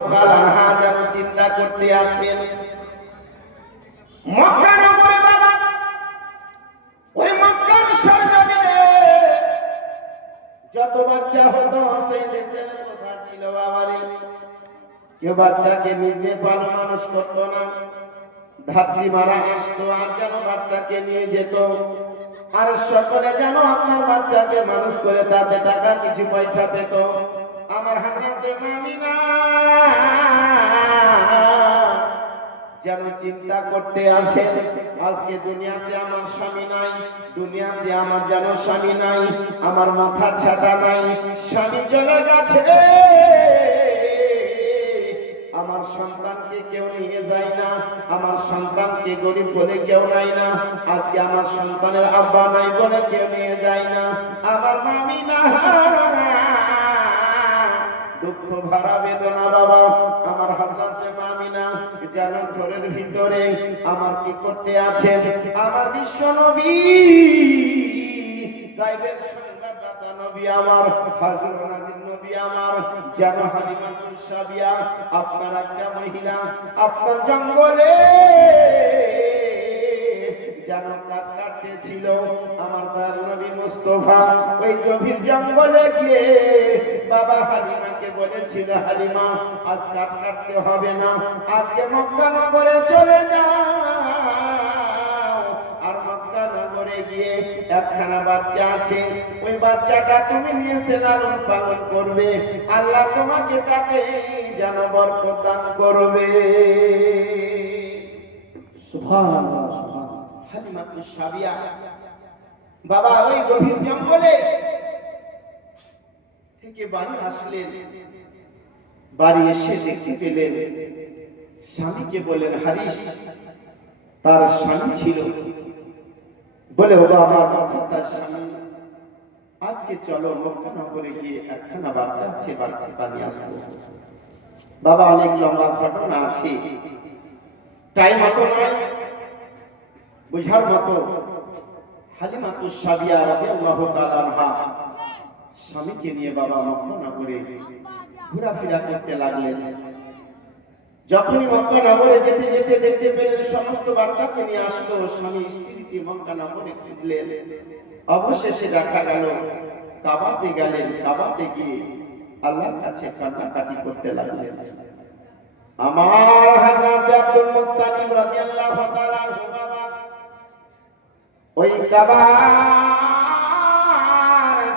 আনহা যেন চিন্তা করতে আছেন মক্কা নগরে বাবা, ওই মক্কার সরজমিনে যত বাচ্চা হতো সেই দেশের কথা ছিল বাবারে, কেউ বাচ্চাকে নিজে পালন মানুষ করতো না, ধাত্রী মারা আসতো আর যেন বাচ্চাকে নিয়ে যেত, আর সকলে যেন আপনার বাচ্চাকে মানুষ করে তাতে টাকা কিছু পয়সা পেত। আমার হাজরাতে আমিনা যেন চিন্তা করতে আসেন, আজকে দুনিয়াতে আমার স্বামী নাই, দুনিয়াতে আমার যেন স্বামী নাই, আমার মাথার ছাতা নাই, স্বামী চলে গেছে, আমার সন্তানকে কেউ নিয়ে যায় না, আমার সন্তানকে গরিব বলে কেউ নাই না, আজকে আমার সন্তানের আব্বা নাই বলে কেউ নিয়ে যায় না, আমার মামি না, দুঃখ ভরা বেদনা বাবা। আমার হযরতে আমিনা যেন ঘরের ভিতরে আমার কি করতে আছেন, আমার বিশ্ব নবী গায়বের সংবাদদাতা নবী আমার হযরত নাজির নবী আমার যেন হালিমাতুস সাবিয়া আপনার একটা মহিলা আপনার জঙ্গলে যেন কাটতে ছিল, আমার দয়ার নবী মুস্তাফা ওই গভীর জঙ্গলে গিয়ে বাবা হালিমাকে বলেছিল, হালিমা আজ কাটতে হবে না, আজকে মক্কা নগরে চলে যাও, আর মক্কা নগরে গিয়ে একখানা বাচ্চা আছে, ওই বাচ্চাটা তুমি নিয়ে লালন পালন করবে, আল্লাহ তোমাকে তাতে যেন বরকত দান করবে। সুবহানাল্লাহ, সুবহানাল্লাহ। হালিমাতুস সাবিয়া বাবা ওই গভীর জঙ্গলে থেকে বাড়ি আসলেন, বাড়ি এসে দেখতে পেলেন স্বামীকে বলেন, হারিস তার স্বামী ছিল, বলে ও আমার মাথা তার স্বামী, আজকে চলো মক্কা নগরে গিয়ে একখানা বাচ্চা আছে, বাচ্চাটা নিয়ে আসবো। বাবা অনেক লম্বা ঘটনা আছে, টাইম মতো নয়, বুঝার মতো। হালিমাতুস সাবিয়া রাদিয়াল্লাহু তাআলা আনহা স্বামীকে নিয়ে বাবা মক্কা নগরে ঘোরাফেরা করতে লাগলেন। যখনই মক্কা নগরে যেতে যেতে দেখতে পেলেন সমস্ত বাচ্চাকে নিয়ে আসলো, স্বামী স্ত্রীকে মক্কা নগরে খুঁজলেন, অবশেষে দেখা গেল কাবাতে গেলেন, কাবাতে গিয়ে আল্লাহর কাছে কান্নাকাটি করতে লাগলেন। আমার হযরত আব্দুল মুত্তালিব রাদিয়াল্লাহু তাআলা আনহু বাবা ওই কাবার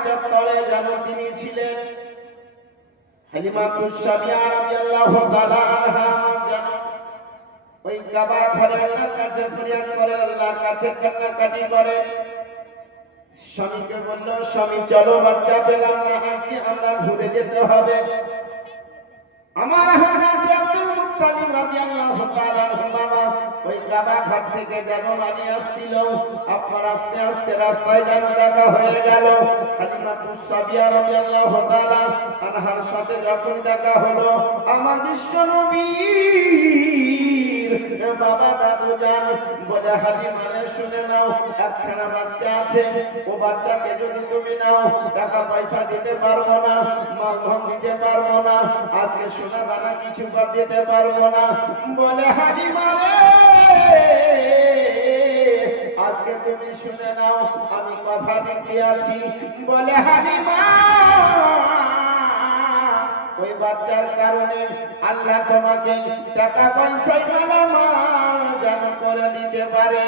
চত্বরে যেন তিনি ছিলেন, হালিমাতুস সাবিয়া রাদিয়াল্লাহু তাআলা আনহা যেন ওই কাবা ঘরে আল্লাহর কাছে ফরিয়াদ করেন, আল্লাহর কাছে কান্নাকাটি করেন। স্বামীকে বলল, স্বামী চলো বাচ্চা পেলাম না, আজকে আমরা ঘুরে যেতে হবে। আমার হযরত আব্দুল মুত্তালিব রাদিয়াল্লাহু তাআলা আনহু বাবা ওই কাবা ঘর থেকে যেন বাড়ি আসছিল, আপনার আস্তে আস্তে রাস্তায় যেন দেখা হয়ে গেল হালিমাতুস সাবিয়া রাদিয়াল্লাহু তাআলা আনহার সাথে। যখন দেখা হলো আমার বিশ্ব নবীর বাবা দাদু জান বলে, হালিমারে শুনে নাও, একখানা বাচ্চা আছে, ও বাচ্চাকে যদি তুমি নাও টাকা পয়সা দিতে পারবো না, মালধন দিতে পারবো না, আজকে সোনা দানা কিছু বাদ দিতে পারবো না। বলে হালিমারে আজকে তুমি শুনে নাও, আমি কথা দিতে আছি। বলে হালিমা ওই বাচ্চার কারণে আল্লাহ তোমাকে টাকা পয়সায় মালামাল যেন করে দিতে পারে।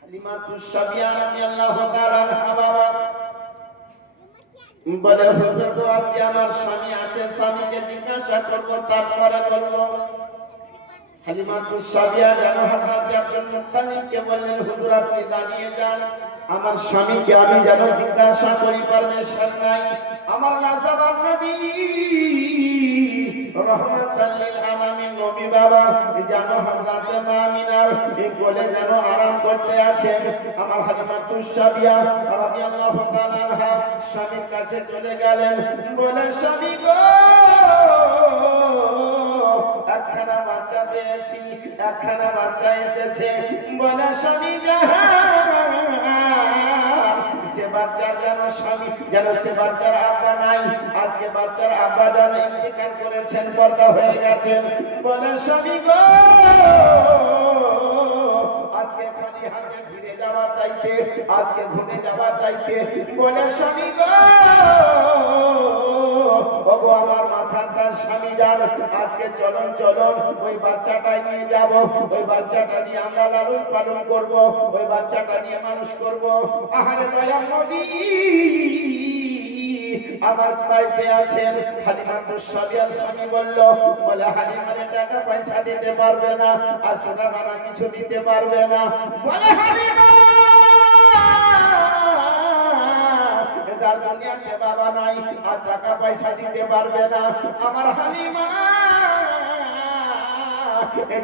হালিমাতুস সাবিয়া রাদিয়াল্লাহু তাআলা আনহা বাবা বলে, হুজুর তো আজকে আমার স্বামী আছে, স্বামীকে জিজ্ঞাসা করবো তারপরে বলবো। হালিমাতুস সাবিয়া যেন হযরত আব্দুল মুত্তালিবকে বললেন, হুজুর আপনি দাঁড়িয়ে যান, আমার স্বামীকে আমি যেন জিজ্ঞাসা করি, পারমিশন নাই। আমার নাজাবার নবী রহমাতাল লিল আলামিন নবী বাবা যেন হযরত আমিনার কোলে যেন আরাম করতে আছেন। আমার হালিমাতুস সাবিয়া রাদিয়াল্লাহু তাআলা আনহা স্বামীর কাছে চলে গেলেন, বলে, স্বামী গো একখানা বাচ্চা পেয়েছি, একখানা বাচ্চা এসেছে। বলে, স্বামী জাহান সে বাচ্চার যেন স্বামী যেন সে বাচ্চার আব্বা নাই, আর বাচ্চার আব্বা যেন ইন্তেকাল করেছেন, পর্দা হয়ে গেছেন। বলে স্বামী গো, আজকে খালি হাতে ফিরে যাওয়া চাইতে, আজকে ঘুরে যাওয়া চাইতে। বলে স্বামী গো, ওগো আমার মাথার তার স্বামী যান, আজকে চলুন চলুন ওই বাচ্চাটাই নিয়ে যাব, ওই বাচ্চাটা নিয়ে আমরা লালন পালন করব, ওই বাচ্চাটা নিয়ে মানুষ করব। আহারে দয়াল নবী আমার বাড়িতে আছেন। হালিমাতুস সাদিয়ার স্বামী বলল, বলে হালিমারে টাকা পয়সা দিতে পারবে না, আর সোনা দানা কিছু দিতে পারবে না। বলে হালিমা যার দুনিয়াতে বাবা নাই আর টাকা পয়সা দিতে পারবে না, আমার হালিমা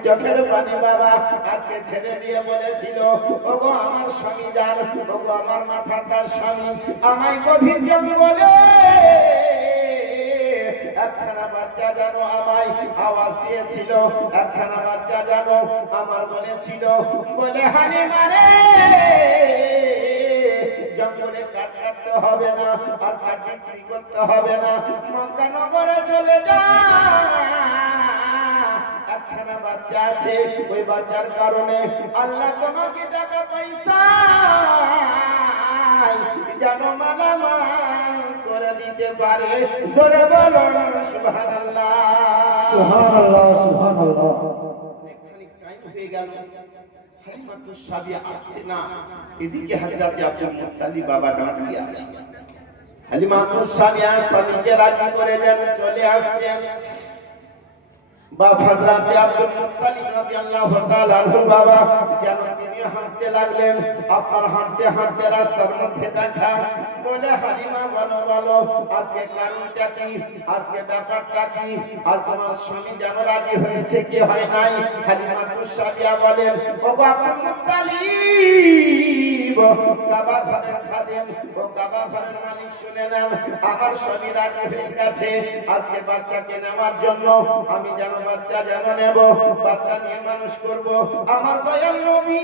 চোখের পানি বাবা আজকে ছেড়ে দিয়ে বলেছিল, ওগো আমার স্বামী যান, ওগো আমার মাথা তার স্বামী আমায় গভীর জঙ্গলে একখানা বাচ্চা যেন আমায় আওয়াজ দিয়েছিল, একখানা বাচ্চা যেন আমার বলেছিল, বলে হালিমা রে জঙ্গলে কাঠ কাটতে হবে না, আর কাঠ বিক্রি করতে হবে না, মক্কা নগরে চলে যা, একখানা বাচ্চা আছে, ওই বাচ্চার কারণে আল্লাহ তোমাকে টাকা পয়সা যেন মালামাল করে দিতে পারে। জোরে বলো সুবহানাল্লাহ, সুবহানাল্লাহ, সুবহানাল্লাহ। এখানে টাইম হয়ে গেল, হালিমাতুস সাদিয়া আসছে না, এদিকে হযরত আব্দুল মুত্তালিব বাবা দাঁড়িয়ে আছে। হালিমাতুস সাদিয়া স্বামীকে রাজি করে দেন, চলে আসছেন। বাবা হযরত আব্দুল মুত্তালিব রাদিয়াল্লাহু তাআলা আনহু বাবা যেন তিনি হাঁটতে লাগলেন, আপনার হাঁটতে হাঁটতে রাস্তার মধ্যে দেখা, বলে হালিমা বলো বলো আজকে কারণটা কি, আজকে ব্যাপারটা কি, আর তোমার স্বামী যেন রাজি হয়েছে কি হয় নাই? হালিমাতুস সাদিয়া বলেন, ওগো আব্দুল মুত্তালিব, কাবা ঘরের খাদেম ও কাবা ঘরের মালিক শুনে নেন, আমার স্বামী রাজি হয়ে গেছে আজকে বাচ্চাকে নেওয়ার জন্য। আমি যেন বাচ্চা যেন নেব, বাচ্চা নিয়ে মানুষ করব। আমার দয়াল নবী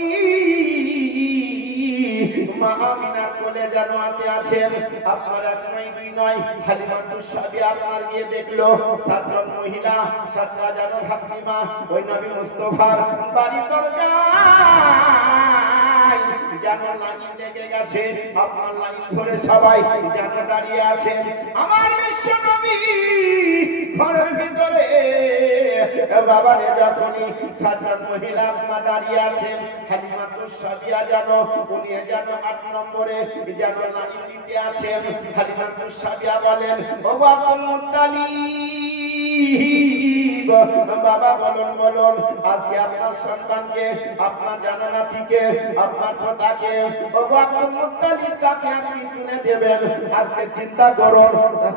মা আমিনার কোলে যেন আতে আছেন। আপনার এক নয় দুই নয়, হালিমাতুস সাদিয়া আপনার গিয়ে দেখলো সাতজন মহিলা, সাতটা যেন হাকিমা ওই নবী মুস্তাফার বাড়ি দরজায় যেন লাইন লেগে গেছে, আপনার লাইন ধরে সবাই যেন দাঁড়িয়ে আছেন। আমার বিশ্ব নবী ঘরের ভিতরে বাবারে যখনই সাতজন মহিলা আপনার দাঁড়িয়ে আছেন, হালিমাতুস সাদিয়া যেন উনি যেন 8 নম্বরে যেন লাইন দিতে আছেন। হালিমাতুস সাদিয়া বলেন, ও আব্দুল মুত্তালিব বাবা বলুন বলুন আজকে আপনার সন্তানকে, আপনার জানানাতিকে, আপনার পোতাকে, ও আব্দুল মুত্তালিব তাকে আপনি তুলে দেবেন। আজকে চিন্তা করুন,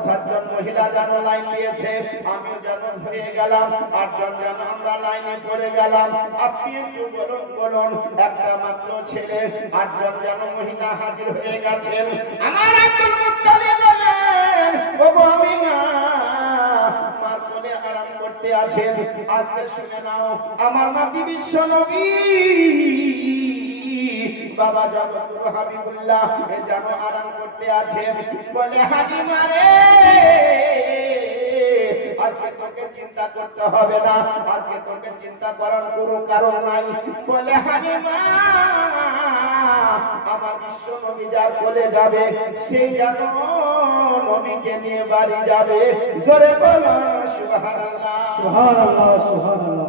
7জন মহিলা যেন লাইন দিয়েছে, আমিও যেন হয়ে গেলাম, 8 জন যেন আমরা লাইনে পড়ে গেলাম। আপনি একটু বলুন বলুন, একটা মাত্র ছেলে, 8 জন যেন মহিলা হাজির হয়ে গেছেন। আমার আব্দুল মুত্তালিব বলেন, ওগো আমিনা মার কোলে আরাম করতে আছেন। আজকে শুনে নাও, আমার নাতি বিশ্ব নবী বাবা জগতুল হাবিবুল্লাহ যেন আরাম করতে আছেন। বলে হালিমা রে আজকে তোকে চিন্তা করতে হবে না, আজকে তোকে চিন্তা করার কোনো কারণ নাই। বলে হালিমা আমার বিশ্ব নবী যার কোলে যাবে সেই যেন নবীকে নিয়ে বাড়ি যাবে। জোরে বলো সুবহানাল্লাহ, সুবহানাল্লাহ, সুবহানাল্লাহ।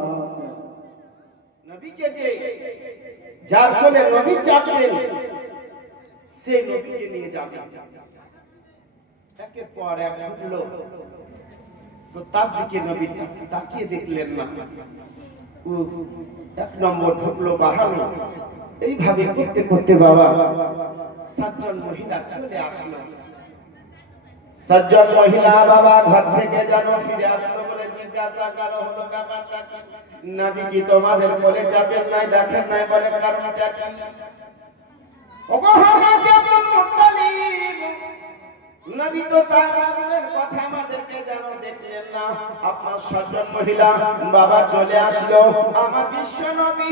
নবীকে যে যার কোলে নবী চাপবেন সেই নবীকে নিয়ে যাবে। একের পর এক ঢুকলো, তো তার দিকে নবী তাকিয়ে দেখলেন না। 1 নম্বর ঢুকলো, বাড়ালো, এইভাবে করতে করতে বাবা 7জন মহিলা চলে আসলো। 7জন মহিলা বাবা ঘর থেকে যেন ফিরে আসলো, বলে জিজ্ঞাসা করা হলো ব্যাপারটা কি? নবী কি তোমাদের কোলে চাপেন নাই, দেখেন নাই? বলে কারণটা কি? ওগো হযরত আব্দুল মুত্তালিব নবী তো তার রাসূলের কথা আমাদেরকে যেন দেখলেন না। আপনার 7জন মহিলা বাবা চলে আসলো, আমার বিশ্ব নবী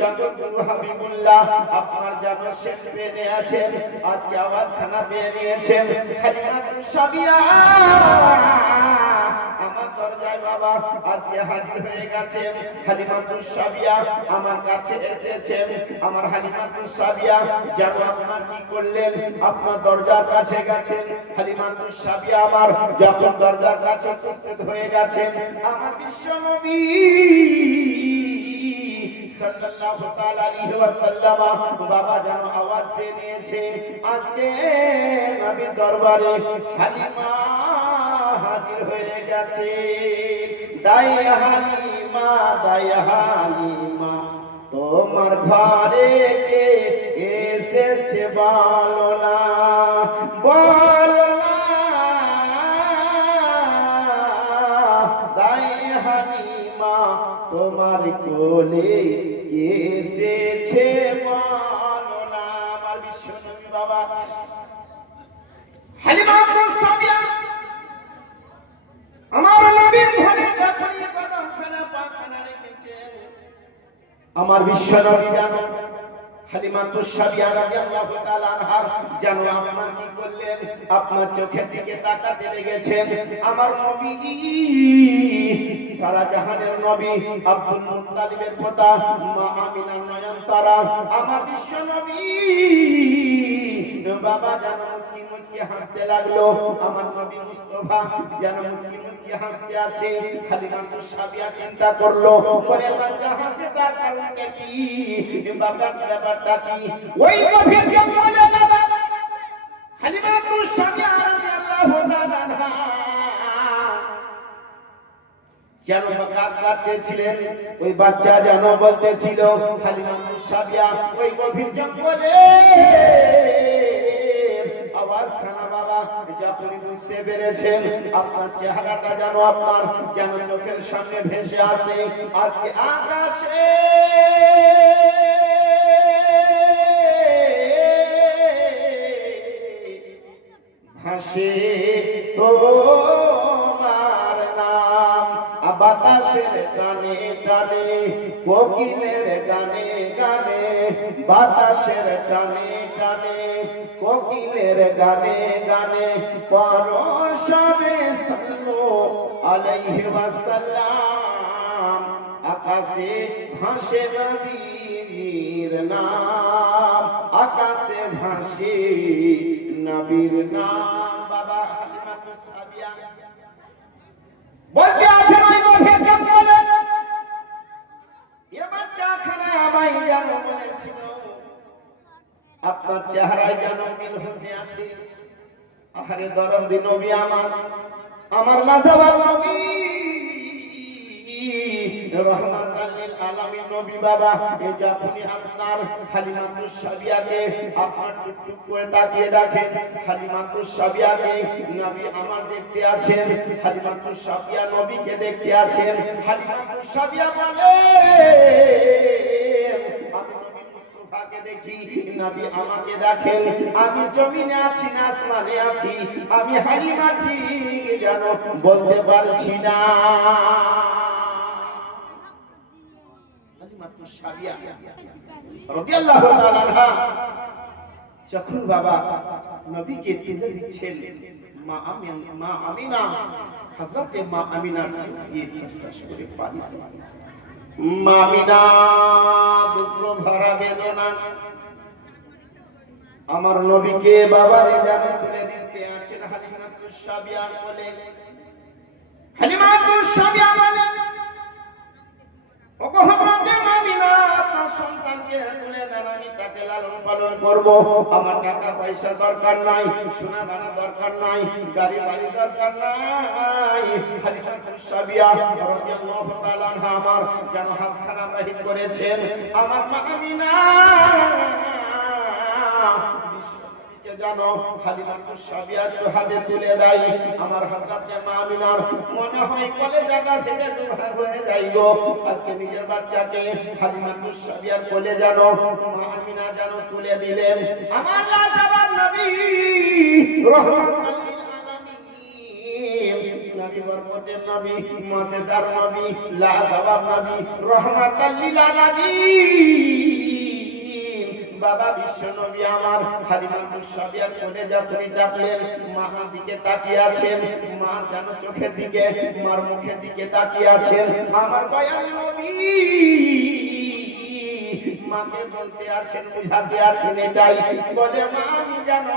জগৎগুরু হাবিবুল্লাহ আপনার যেন শেখ পেয়ে আছেন, আজকে আওয়াজ খানা পেয়ে নিয়েছেন। হালিমাতুস সাদিয়া আমার দরজায় বাবা আজকে হাজির হয়ে গেছেন। হালিমাতুস সাদিয়া আমার কাছে এসেছেন। আমার হালিমাতুস সাদিয়া যেন আপনার কি করলেন, আপনার দরজার কাছে গেছেন। হালিমাতুস সাদিয়া আমার যখন দরজার কাছে উপস্থিত হয়ে গেছেন, আমার বিশ্ব নবী সাল্লাল্লাহু তাআলা আলাইহি ওয়াসাল্লাম বাবা যেন আওয়াজ পেয়ে নিয়েছে, আজকে নবীর দরবারে হালিমা হাজির হয়ে গেছে। দাই হালিমা, দাই হালিমা, তোমার ঘরে কে এসেছে বলো না, বলো না। দাই হালিমা, তোমার কোলে এসেছে বলো না। আমার বিশ্ব নবী বাবা হালিমাতুস সাদিয়া আমার নবীর ঘরে যখনই কদমখানা পাখানা রেখেছেন, আমার বিশ্ব নবী জানো হালিমাতুস সাদিয়া রাদিয়াল্লাহু তাআলা আনহা যেন আপনার কি করলেন, আপনার চোখের দিকে তাকাতে লেগেছেন। আমার নবী সারা জাহানের নবী আব্দুল মুত্তালিবের পোতা মা আমিনার নয়নতারা আমার বিশ্ব নবী বাবা যেন মুচকি মুচকি হাসতে লাগলো। আমার নবী মুস্তাফা যেন মুচকি মুচকি হাসতে আছে। হালিমাতুস সাদিয়া চিন্তা করলো, ওরে বাচ্চা হাসে তার কারণটা কি, ব্যাপারটা কি? ওই গভীর জঙ্গলে বাবা হালিমাতুস সাদিয়া রাদিয়াল্লাহু তাআলা আনহা যেন কাক কাটতেছিলেন, ওই বাচ্চা যেন বলতেছিল হালিমাতুস সাদিয়া ওই গভীর জঙ্গলে আওয়াজ খানা বাবা যখনই বুঝতে পেরেছেন, আপনার চেহারাটা যেন আপনার যেন চোখের সামনে ভেসে আসে। আজকে আকাশে ভাসে তোমার নাম, বাতাসের টানে টানে কোকিলের গানে গানে, বাতাসের টানে টানে কোকিলের গানে গানে, পরশবে সাল্লাল্লাহু আলাইহি ওয়াসাল্লাম। আকাশে ভাসে নবীর নাম, আকাশে ভাসে নবীর নাম। বাবা হালিমাতুস সাদিয়া বলতে আছেন ওই গভীর জঙ্গলে এ বাচ্চাখানা আমায় যেন বলেছিল, আপনার চেহারায় যেন মিল হতে আছে। আহারে দরদি নবী আমার লাজবাব নবী রহমাতাল লিল আলামিন নবী বাবা যখনই আপনার হালিমাতুস সাদিয়াকে আপনার টুকটুক করে তাকিয়ে দেখেন, হালিমাতুস সাদিয়াকে নবী আমার দেখতে আছেন, হালিমাতুস সাদিয়া নবীকে দেখতে আছেন। হালিমাতুস সাদিয়া বলে আমি নবী মুস্তাফাকে দেখি, নবী আমাকে দেখেন, আমি জমিনে আছি না আসমানে আছি, আমি হালিমা ঠিক যেন বলতে পারছি না। হালিমাতুস সাদিয়া রাদিয়াল্লাহু তাআলা আনহা যখন বাবা নবীকে তুলে দিচ্ছেন, মা আমিনা হযরতে মা আমিনার চোখ দিয়ে টস করে পানি, মা আমিনা দুঃখ ভরা বেদনা আমার নবীকে বাবারে যেন তুলে দিতে আছেন। হালিমাতুস সাদিয়া বলেন, হালিমাতুস সাদিয়া বলেন, ওগো হযরতে আমিনা আপনার সন্তানকে তুলে দেন, আমি তাকে লালন পালন করব। আমার টাকা পয়সা দরকার নাই, সোনা দানা দরকার নাই, গাড়ি বাড়ি দরকার নাই। হালিমাতুস সাদিয়া রাদিয়াল্লাহু তাআলা আনহা আমার যেন হাতখানা বাহির করেছেন। আমার মা আমিনা বিশ্বনবীকে জানো হালিমাতুস সাদিয়া হাতে তুলে দেয়। আমার হযরতে মা আমিনার মনে হয় কলেজাটা ফেটে দুভাগ হয়ে যায় গো। আজকে নিজের বাচ্চাকে হালিমাতুস সাদিয়ার কোলে জানো মা আমিনা জানো তুলে দিলেন। আমার লাজবাব নবী রহমাতুল লিল আলামিন নবী, বরকতের নবী, মুআজ্জিজার নবী, লাজবাব নবী, রহমাতাল লিল আলামিন। বাবা বিশ্ব নবী আমার হালিমাতুস সাদিয়ার কোলে যখনই চাপলেন, মার দিকে তাকিয়ে আছেন, মা যেন চোখের দিকে, মার মুখের দিকে তাকিয়ে আছেন। আমার দয়াল নবী মাকে বলতে আছেন, বুঝাতে আছেন এটাই, বলে মা আমি জানো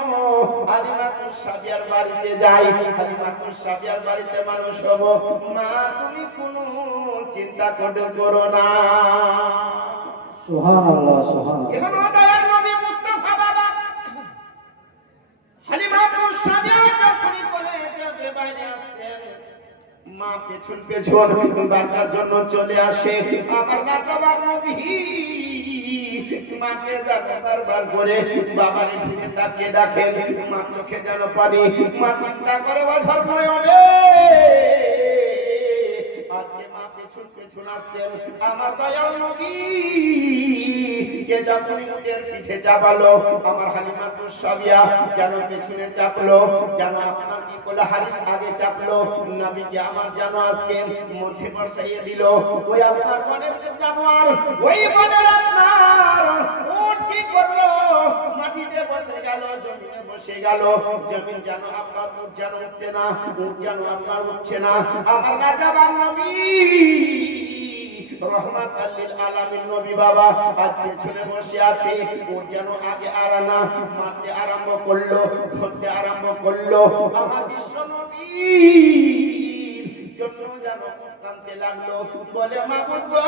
হালিমাতুস সাদিয়ার বাড়িতে যাই, হালিমাতুস সাদিয়ার বাড়িতে মানুষ হব, মা তুমি কোনো চিন্তা করো না। সুবহানাল্লাহ সুবহানাল্লাহ। এখন দয়াল নবী মুস্তাফা বাবা হালিমাতুস সাদিয়া যখনই বলে যাবে বাইরে আসছেন, মা পেছন পেছন বাচ্চার জন্য চলে আসে। আমার লাজবাব নবী মাকে যেন বারবার করে বাবারে ফিরে তাকিয়ে দেখেন, মা চোখে যেন পানি, মা চিন্তা করে বছর নয়নে আজকে মা পেছন পেছন আসছেন। আমার দয়াল নবী কে যখনই উটের পিঠে চাপালো, আমার হালিমাতুস সাদিয়া যেন পেছনে চাপলো, যেন আপনার কি বলে হারিস আগে চাপলো, নবীকে আমার যেন আজকে মধ্যে বসাইয়ে দিল। ওই আপনার বনের জানোয়ার, ওই বনের আপনার উট কি করলো, মাটিতে বসে গেল, জমিনে বসে গেল, জমিন যেন আপনার উট যেন উঠতে না, উট যেন আপনার উঠছে না। আমার লাজবাব নবী রহমাতাল লিল আলামিন নবী বাবা আজ পেছনে বসে আছে, ওর যেন আগে আরানা মারতে আরম্ভ করলো, ধরতে আরম্ভ করলো। আমার বিশ্ব নবীর জন্য যেন কাঁদতে লাগলো, বলে মাবুদ গো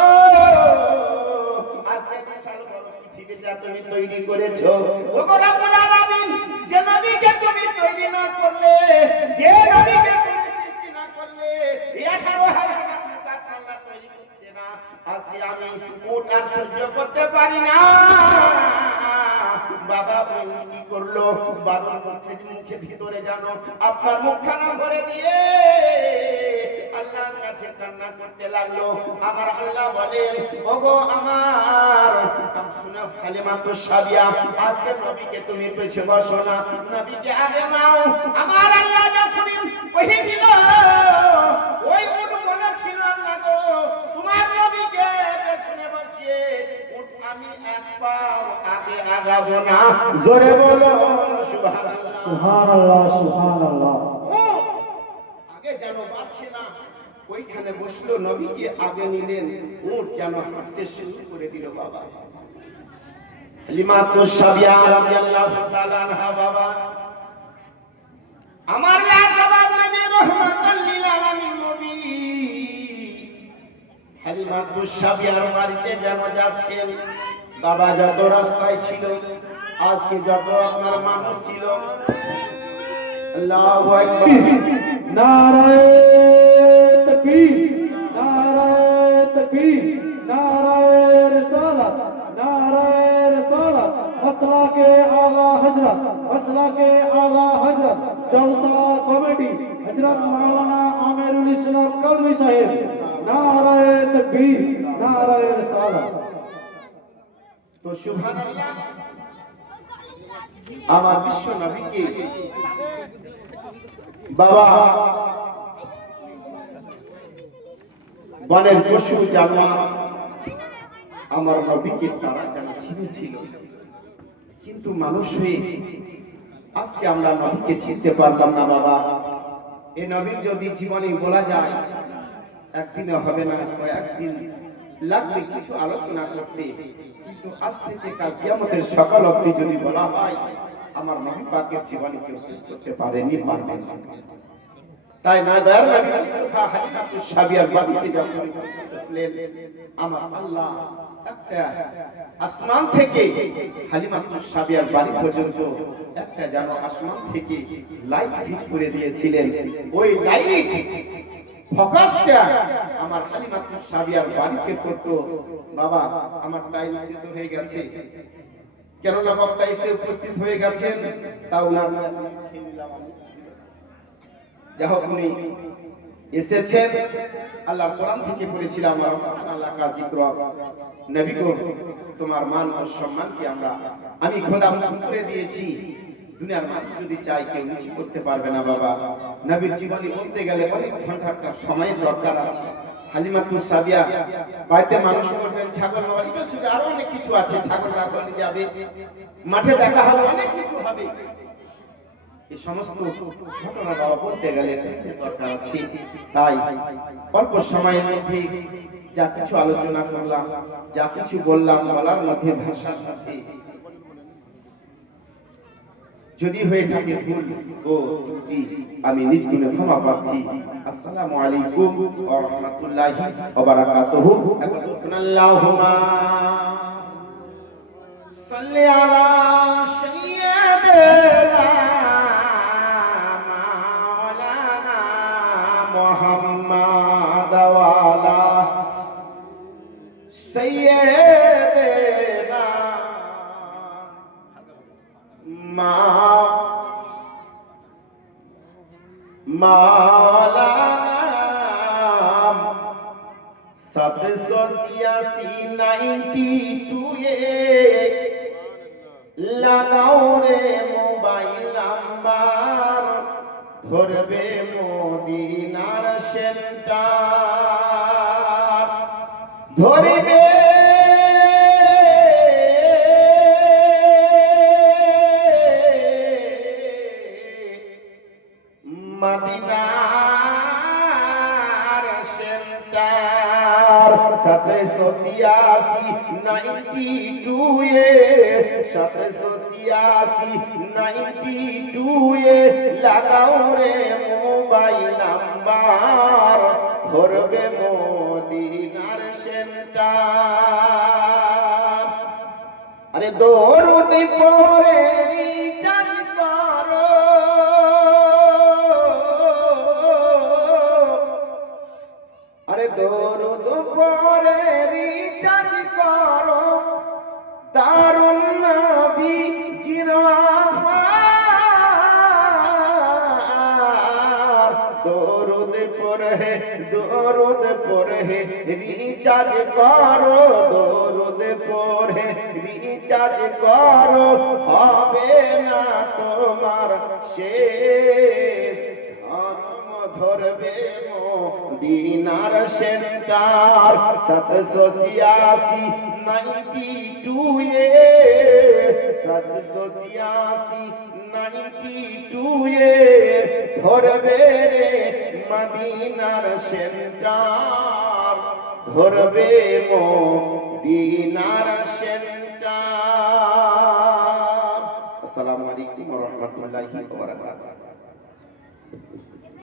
আজকে বিশাল বড় পৃথিবীটা তুমি তৈরি করেছো, ও গো রব্বুল আলামিন, যে নবীকে তুমি তৈরি না করলে, যে নবীকে তুমি সৃষ্টি না করলে, 11,000 মাখলুকাত আল্লাহ তৈরি করতে না। আজকে আমি উট আর সহ্য করতে পারি না। বাবা কি করলো, বাবার মুখে ভিতরে জানো আপনার মুখখানা ভরে দিয়ে আল্লাহর কাছে কান্না করতে লাগলো। আমার আল্লাহ বলেন, ওগো আমার শুনে হালিমাতুস সাদিয়া, আজকে নবীকে তুমি পেছে বসো না, নবীকে আগে নাও। আমার আল্লাহ যখনই ওহী দিল, ওই উট বলেছিল, আল্লাহ গো তোমার নবীকে পেছনে বসিয়ে উট আমি এক পাও আগে আগাবো না। জোরে বলো সুবহানাল্লাহ সুবহানাল্লাহ সুবহানাল্লাহ। আগে যেন বাড়ছে না, ওইখানে বসলো, নবীকে আগে নিলেন, উট যেন হাঁটতে শুরু করে দিল। বাবা হালিমাতুস সাদিয়া রাদিয়াল্লাহু তাআলা আনহা বাবা আমার লাজবাব নবী রহমাতাল লিল আলামিন নবী হালিমাতুস সাদিয়ার বাড়িতে যেন যাচ্ছেন। বাবা যত রাস্তায় ছিল, আজকে যত আপনার মানুষ ছিল, আল্লাহু আকবার, নারায়ে তাকবীর, নারায়ে তাকবীর, নারায়ে রিসালাত, নারায়ে রিসালাত, মাসলাকে আলা হযরত, মাসলাকে আলা হযরত জলসা কমিটি হযরত মাওলানা আমিরুল ইসলাম কলবি সাহেব, নারায়ে তাকবীর, নারায়ে রিসালাত। তো সুবহানাল্লাহ, আমার বিশ্ব নবীকে বাবা বনের পশু জানোয়ার আমার নবীকে তারা যেন চিনেছিল, কিন্তু মানুষ হয়ে আজকে আমরা নবীকে চিনতে পারলাম না। বাবা এই নবীর যদি জীবনে বলা যায়, একদিনে হবে না, কয়েকদিন লাগবে কিছু আলোচনা করতে, কিন্তু আজ থেকে কাল কিয়ামতের সকাল অবধি যদি বলা হয়, আমার নবী পাকের জীবনে কেউ শেষ করতে পারেনি, পারবেন না। তাই না দয়াল নবী মুস্তাফা হালিমাতুস সাদিয়ার বাড়িতে যখন উপস্থিত হলেন, আমার আল্লাহ একটা আসমান থেকে হালিমাতুস সাদিয়ার বাড়ি পর্যন্ত একটা যেন আসমান থেকে লাইট ফিট করে দিয়েছিলেন। ওই লাইট ফোকাসটা আমার হালিমাতুস সাদিয়ার বাড়িতে করতো। বাবা আমার টাইম শেষ হয়ে গেছে, কেননা বক্তা এসে উপস্থিত হয়ে গেছেন, তাও না যা হোক উনি এসেছেন। আল্লাহর কোরআন থেকে পড়েছিলাম, আল্লাহ কা যিকর, নবী গো তোমার মান ও সম্মানকে আমি খোদা উঁচু করে দিয়েছি। দুনিয়ার মানুষ যদি চায় কেউ কিছু করতে পারবে না বাবা। নবীর জীবনী বলতে গেলে অনেক ঘন্টাটা সময়ের দরকার আছে। হালিমাতুস সাদিয়া বাড়িতে মানুষ করবেন, ছাগল মারবেন, এটা শুধু আরো অনেক কিছু আছে। ছাগল রাখতে যাবে, মাঠে দেখা হবে, অনেক কিছু হবে। এই সমস্ত ঘটনা বাবা বলতে গেলে দরকার আছে। তাই অল্প সময়ের মধ্যে যা কিছু আলোচনা করলাম, যা কিছু বললাম, বলার মধ্যে, ভাষার মধ্যে যদি হয়ে থাকে ভুল ও ত্রুটি, আমি নিজ গুণে ক্ষমা প্রার্থী। আসসালামু আলাইকুম ওয়া রাহমাতুল্লাহি ওয়া বারাকাতুহু। আল্লাহুম্মা সাল্লি আলা সাইয়্যিদিনা মাওলানা মুহাম্মাদ ওয়া আলা সাইয়্যিদিনা মাওলানা 786 92 লাগাও রে মোবাইল নাম্বার, ধরবে মদিনার সেন্টার, ধরবে মদিনার সেন্টার। 786 92 786 92 লাগাও রে মোবাইল নাম্বার, ধরবে মদিনার সেন্টার। আরে দরুদ পড়ে রিচার্জ করো, আরে দরুদ পড়ে রিচার্জ করো, দারুন নবী জিরওয়াফার। দরুদ পড়ে রিচার্জ করো, দরুদ পড়ে রিচার্জ করো, হবে না তোমার শেষ, ধর্ম ধরবে মদিনার সেন্টার। 786 92 786 92 ধরবে রে মদিনার সেন্টার, ধরবে মদিনার সেন্টার। আসসালামু আলাইকুম ওয়া রাহমাতুল্লাহি ওয়া বারাকাতুহু।